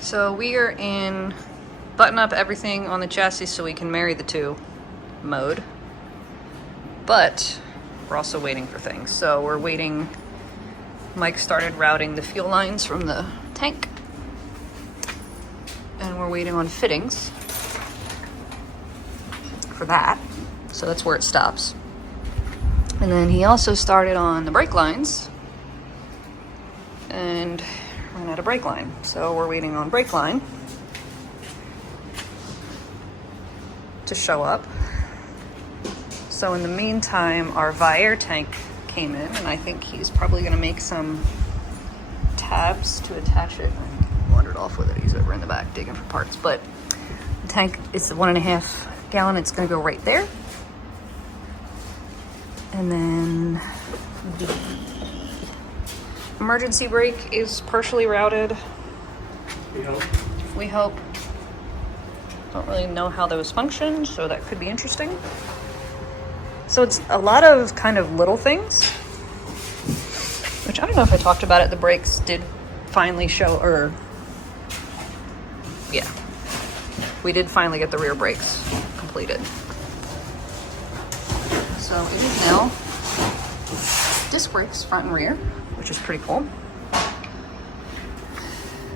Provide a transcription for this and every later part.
So we are in button up everything on the chassis so we can marry the two mode. But we're also waiting for things. So we're waiting. Mike started routing the fuel lines from the tank. And we're waiting on fittings for that. So that's where it stops. And then he also started on the brake lines and ran out of brake line. So we're waiting on brake line to show up. So in the meantime, our Viair tank came in, and I think he's probably going to make some tabs to attach it. I wandered off with it. He's over in the back digging for parts. But the tank is 1.5 gallon. It's going to go right there. And then the emergency brake is partially routed. We hope. Don't really know how those function, so that could be interesting. So it's a lot of kind of little things, which I don't know if I talked about it. The brakes did finally show, or yeah, we did finally get the rear brakes completed. So it is now disc brakes, front and rear, which is pretty cool.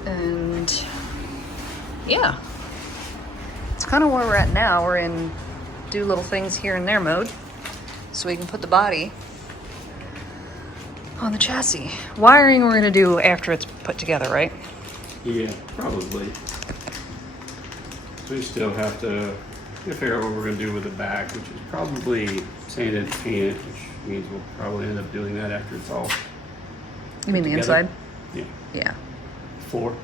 And yeah, it's kind of where we're at now. We're in do little things here and there mode, so we can put the body on the chassis. Wiring we're gonna do after it's put together, right? Yeah, probably. We still have to figure out what we're gonna do with the back, which is probably sand and paint it, which means we'll probably end up doing that after it's all. You mean the together. inside? Yeah. Yeah. Floor.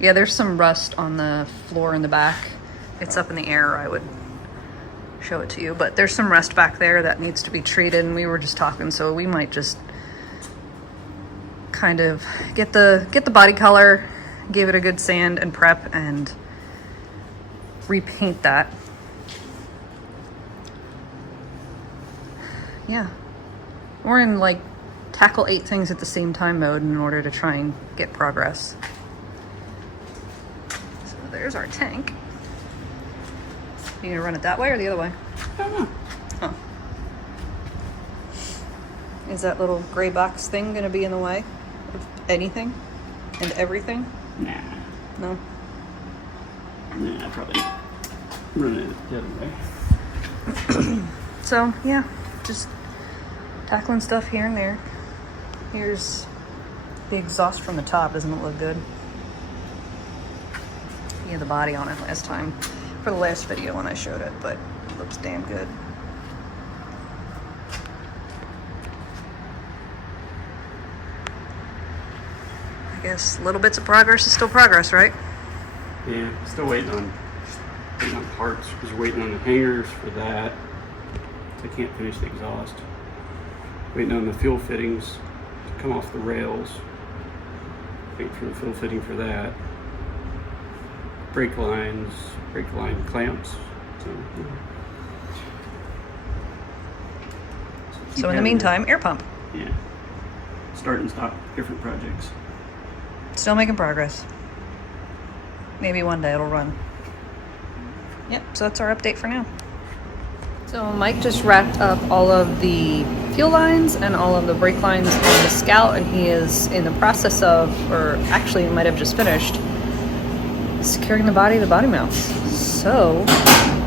Yeah, there's some rust on the floor in the back. It's up in the air. I would show it to you, but there's some rust back there that needs to be treated, and we were just talking, so we might just kind of get the body color, give it a good sand and prep, and repaint that. Yeah, we're in like tackle 8 things at the same time mode in order to try and get progress. So there's our tank. You gonna run it that way or the other way? I don't know. Huh. Is that little gray box thing gonna be in the way of anything and everything? Nah. No? Nah, probably run it the other way. So, yeah, just tackling stuff here and there. Here's the exhaust from the top. Doesn't it look good? He had the body on it last time for the last video when I showed it, but it looks damn good. I guess little bits of progress is still progress, right? Yeah, still waiting on parts. Just waiting on the hangers for that. I can't finish the exhaust. Waiting on the fuel fittings to come off the rails. Wait for the fuel fitting for that. Brake line clamps. So in the meantime, air pump. Yeah. Start and stop different projects. Still making progress. Maybe one day it'll run. Yep, so that's our update for now. So Mike just wrapped up all of the fuel lines and all of the brake lines on the Scout, and he is in the process of, or actually might have just finished, securing the body mounts. So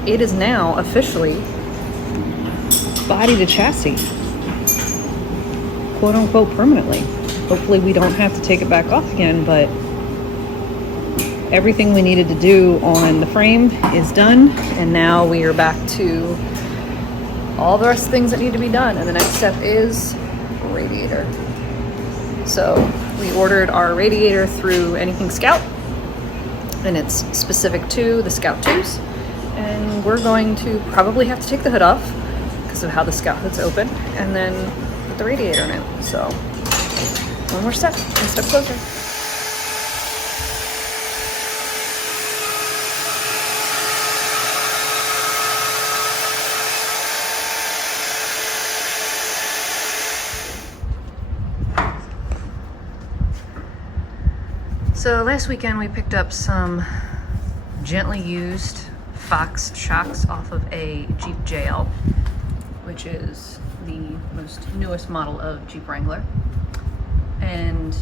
it is now officially body to chassis, quote unquote permanently. Hopefully we don't have to take it back off again, but everything we needed to do on the frame is done, and now we are back to all the rest of the things that need to be done, and the next step is radiator. So we ordered our radiator through Anything Scout, and it's specific to the Scout 2s, and we're going to probably have to take the hood off because of how the Scout hood's open, and then put the radiator in it. So one more step, one step closer. So last weekend we picked up some gently used Fox shocks off of a Jeep JL, which is the most newest model of Jeep Wrangler. And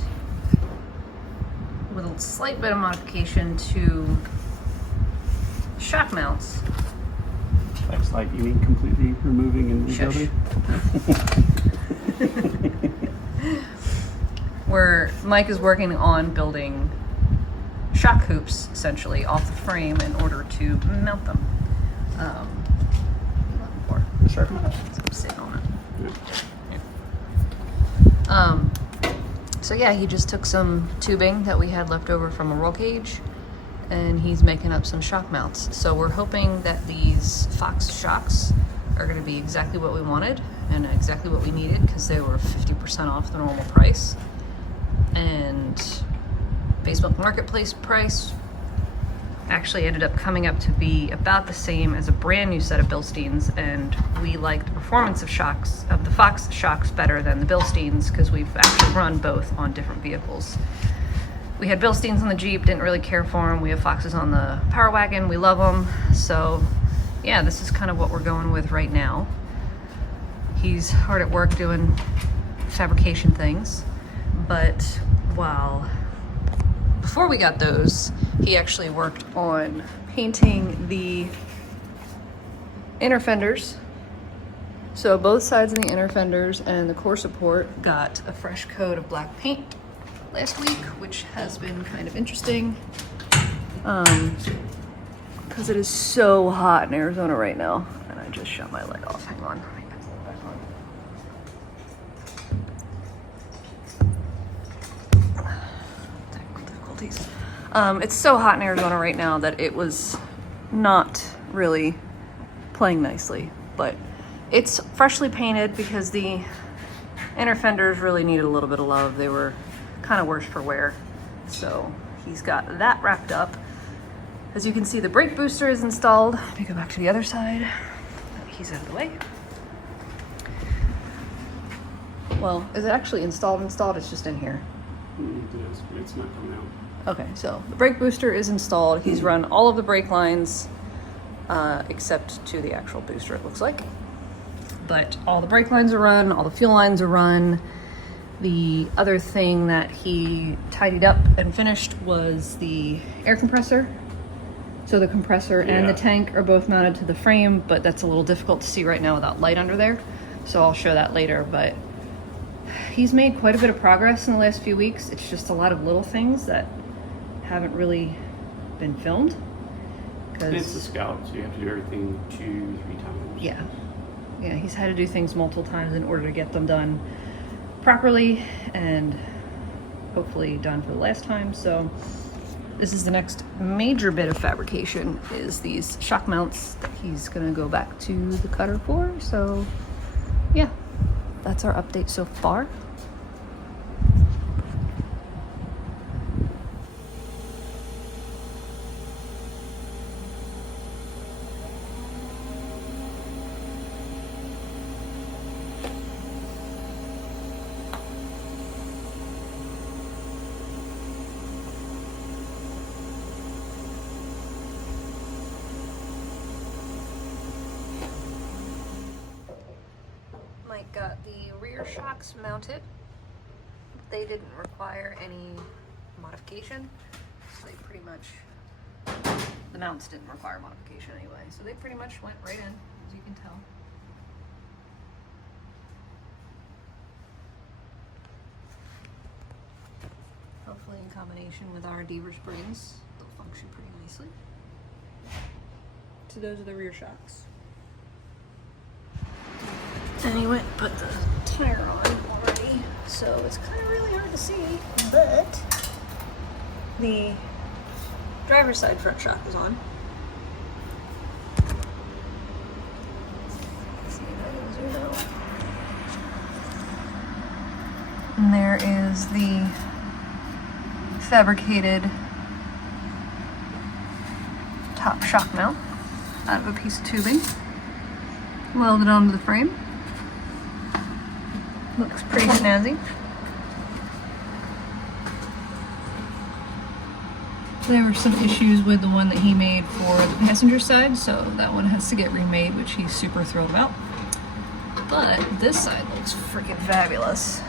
with a slight bit of modification to shock mounts. That's like you mean completely removing and Shush. rebuilding? Where Mike is working on building shock hoops essentially off the frame in order to mount them. Sure. So I'm sitting on it. Yeah. So yeah, he just took some tubing that we had left over from a roll cage and he's making up some shock mounts. So we're hoping that these Fox shocks are going to be exactly what we wanted and exactly what we needed because they were 50% off the normal price. And Facebook Marketplace price actually ended up coming up to be about the same as a brand new set of Bilsteins, and we like the performance of the Fox shocks better than the Bilsteins because we've actually run both on different vehicles. We had Bilsteins on the Jeep, didn't really care for them. We have Foxes on the Power Wagon, we love them. So yeah, this is kind of what we're going with right now. He's hard at work doing fabrication things, but before we got those, he actually worked on painting the inner fenders. So both sides of the inner fenders and the core support got a fresh coat of black paint last week, which has been kind of interesting because it is so hot in Arizona right now. And I just shut my light off. Hang on. Let me put it back on. Technical difficulties. It's so hot in Arizona right now that it was not really playing nicely, but it's freshly painted because the inner fenders really needed a little bit of love. They were kind of worse for wear. So he's got that wrapped up. As you can see, the brake booster is installed. Let me go back to the other side. He's out of the way. Well, is it actually installed? It's just in here. It is, but it's not coming out. Okay, so the brake booster is installed. He's run all of the brake lines except to the actual booster, it looks like. But all the brake lines are run, all the fuel lines are run. The other thing that he tidied up and finished was the air compressor. So the compressor and the tank are both mounted to the frame, but that's a little difficult to see right now without light under there. So I'll show that later, but he's made quite a bit of progress in the last few weeks. It's just a lot of little things that haven't really been filmed. It's a Scout, so you have to do everything 2-3 times. Yeah, he's had to do things multiple times in order to get them done properly and hopefully done for the last time. So this is the next major bit of fabrication, is these shock mounts that he's gonna go back to the cutter for. So yeah, that's our update so far. Mike got the rear shocks mounted. They didn't require any modification, so they pretty much, the mounts didn't require modification anyway, so they pretty much went right in, as you can tell. Hopefully in combination with our Deaver springs, they'll function pretty nicely. So those are the rear shocks. And he went and put the tire on already, so it's kind of really hard to see, but the driver's side front shock is on. And there is the fabricated top shock mount out of a piece of tubing, welded onto the frame. Looks pretty snazzy. There were some issues with the one that he made for the passenger side, so that one has to get remade, which he's super thrilled about. But this side looks freaking fabulous.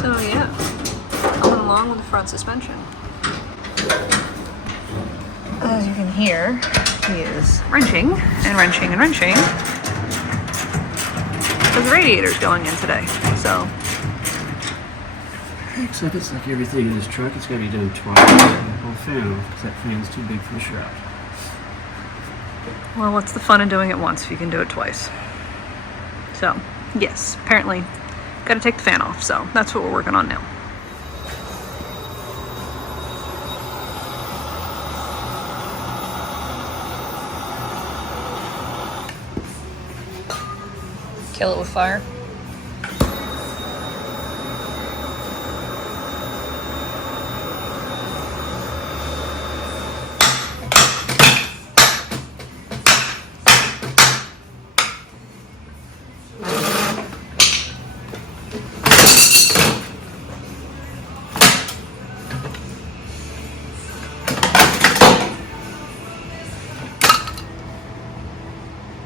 So yeah, coming along with the front suspension. As you can hear, he is wrenching and wrenching and wrenching because the radiator's going in today. So, except it's like everything in this truck, it's got to be done twice. The whole fan off because that fan's too big for the shroud. well, what's the fun in doing it once if you can do it twice? So, yes, apparently, got to take the fan off. So that's what we're working on now. Kill it with fire.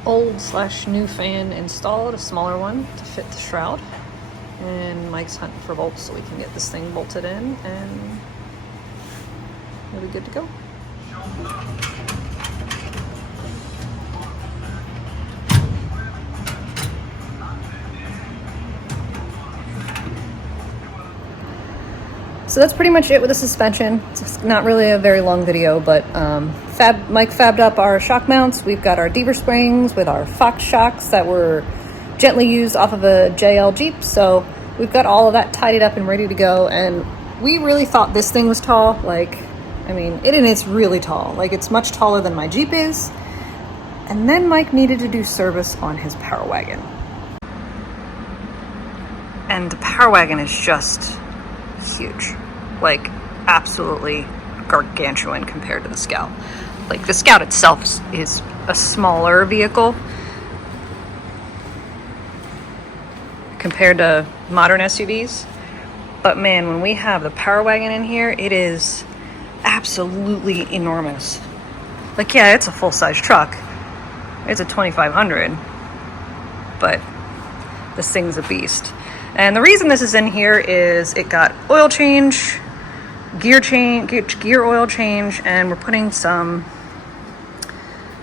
Old/new fan installed, a smaller one to fit the shroud. And Mike's hunting for bolts so we can get this thing bolted in and we'll be good to go. So that's pretty much it with the suspension. It's not really a very long video, but Mike fabbed up our shock mounts. We've got our Deaver springs with our Fox shocks that were gently used off of a JL Jeep. So we've got all of that tidied up and ready to go. And we really thought this thing was tall. Like, I mean, it's really tall. Like, it's much taller than my Jeep is. And then Mike needed to do service on his Power Wagon. And the Power Wagon is just huge. Like, absolutely gargantuan compared to the Scout. Like, the Scout itself is a smaller vehicle compared to modern SUVs. But man, when we have the Power Wagon in here, it is absolutely enormous. Like, yeah, it's a full-size truck. It's a 2500, but this thing's a beast. And the reason this is in here is it got oil change, gear oil change, and we're putting some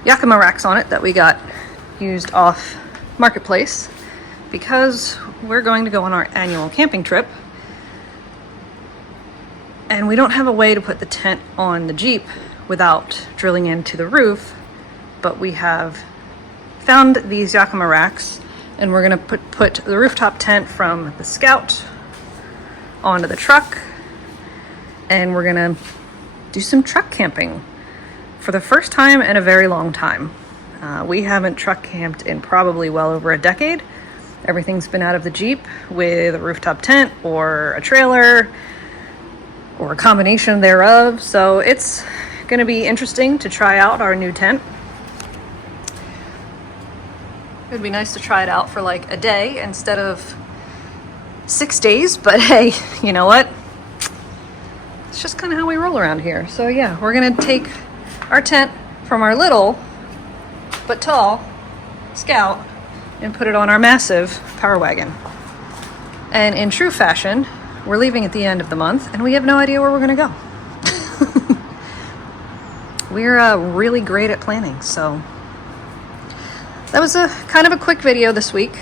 Yakima racks on it that we got used off Marketplace because we're going to go on our annual camping trip and we don't have a way to put the tent on the Jeep without drilling into the roof, but we have found these Yakima racks and we're going to put the rooftop tent from the Scout onto the truck, and we're going to do some truck camping for the first time in a very long time. We haven't truck camped in probably well over a decade. Everything's been out of the Jeep with a rooftop tent or a trailer or a combination thereof. So it's going to be interesting to try out our new tent. It'd be nice to try it out for like a day instead of 6 days, but hey, you know what? It's just kind of how we roll around here. So yeah, we're gonna take our tent from our little but tall Scout and put it on our massive Power Wagon. And in true fashion, we're leaving at the end of the month and we have no idea where we're gonna go. We're really great at planning, so that was a kind of a quick video this week.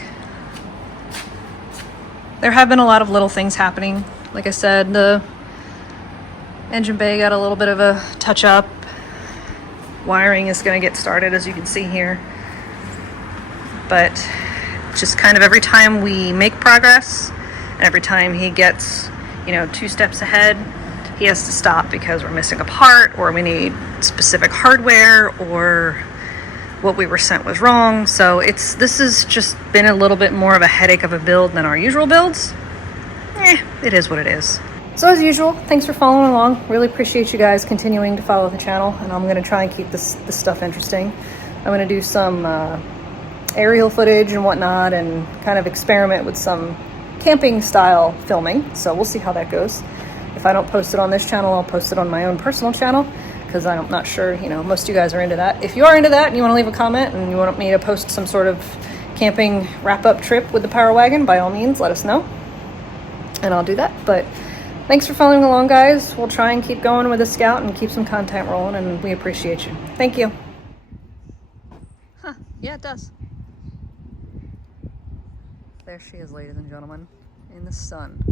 There have been a lot of little things happening. Like I said, the engine bay got a little bit of a touch up. Wiring is going to get started, as you can see here. But just kind of every time we make progress, and every time he gets, 2 steps ahead, he has to stop because we're missing a part, or we need specific hardware, or what we were sent was wrong. So this has just been a little bit more of a headache of a build than our usual builds. It is what it is. So as usual, thanks for following along. Really appreciate you guys continuing to follow the channel, and I'm going to try and keep this stuff interesting. I'm going to do some aerial footage and whatnot, and kind of experiment with some camping style filming. So we'll see how that goes. If I don't post it on this channel, I'll post it on my own personal channel, because I'm not sure, you know, most of you guys are into that. If you are into that and you want to leave a comment and you want me to post some sort of camping wrap-up trip with the Power Wagon, by all means, let us know, and I'll do that. But thanks for following along, guys. We'll try and keep going with the Scout and keep some content rolling, and we appreciate you. Thank you. Huh, yeah, it does. There she is, ladies and gentlemen, in the sun.